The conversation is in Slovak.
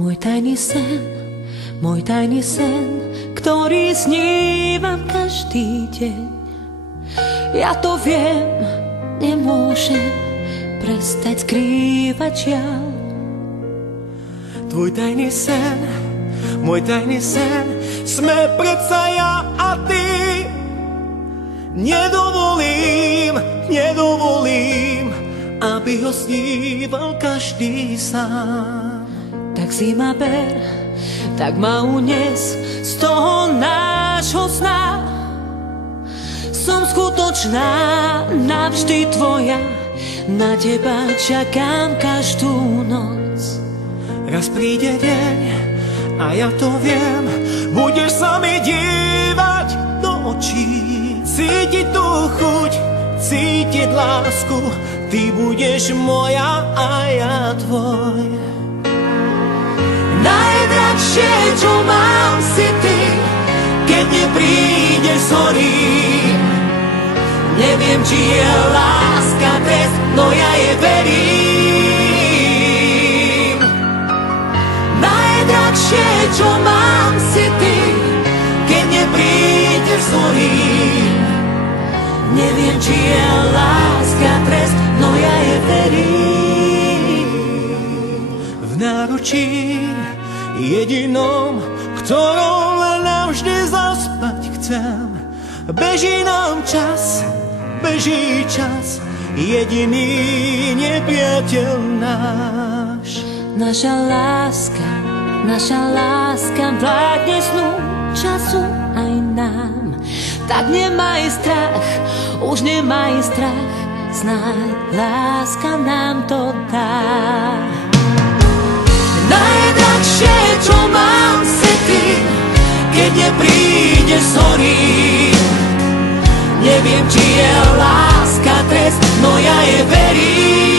Môj tajný sen, ktorý snívam každý deň. Ja to viem, nemôžem prestať skrývať žiaľ. Tvoj tajný sen, môj tajný sen, sme predsa ja a ty. Nedovolím, aby ho sníval každý sám. Tak si ma ber, tak ma unies z toho nášho sna. Som skutočná, navždy tvoja, na teba čakám každú noc. Raz príde deň a ja to viem, budeš sa mi dívať do očí, cítiť tú chuť, cítiť lásku, ty budeš moja a ja tvoj. Najdrahšie, čo mám, si ty, keď neprídeš z hory. Neviem, či je láska trest, no ja je verím. Najdrahšie, čo mám, si ty, keď neprídeš z hory. Neviem, či je láska trest, no ja je verím. V náručí jedinom, ktorom navždy zaspať chcem. Beží čas, jediný nepriateľ náš. Naša láska vládne snu, času aj nám. Tak nemaj strach, už nemaj strach, snáď láska nám to dá. Najdrahšie, čo mám, si ty, keď neprídeš z hory. Neviem, či je láska trest, no ja je verím.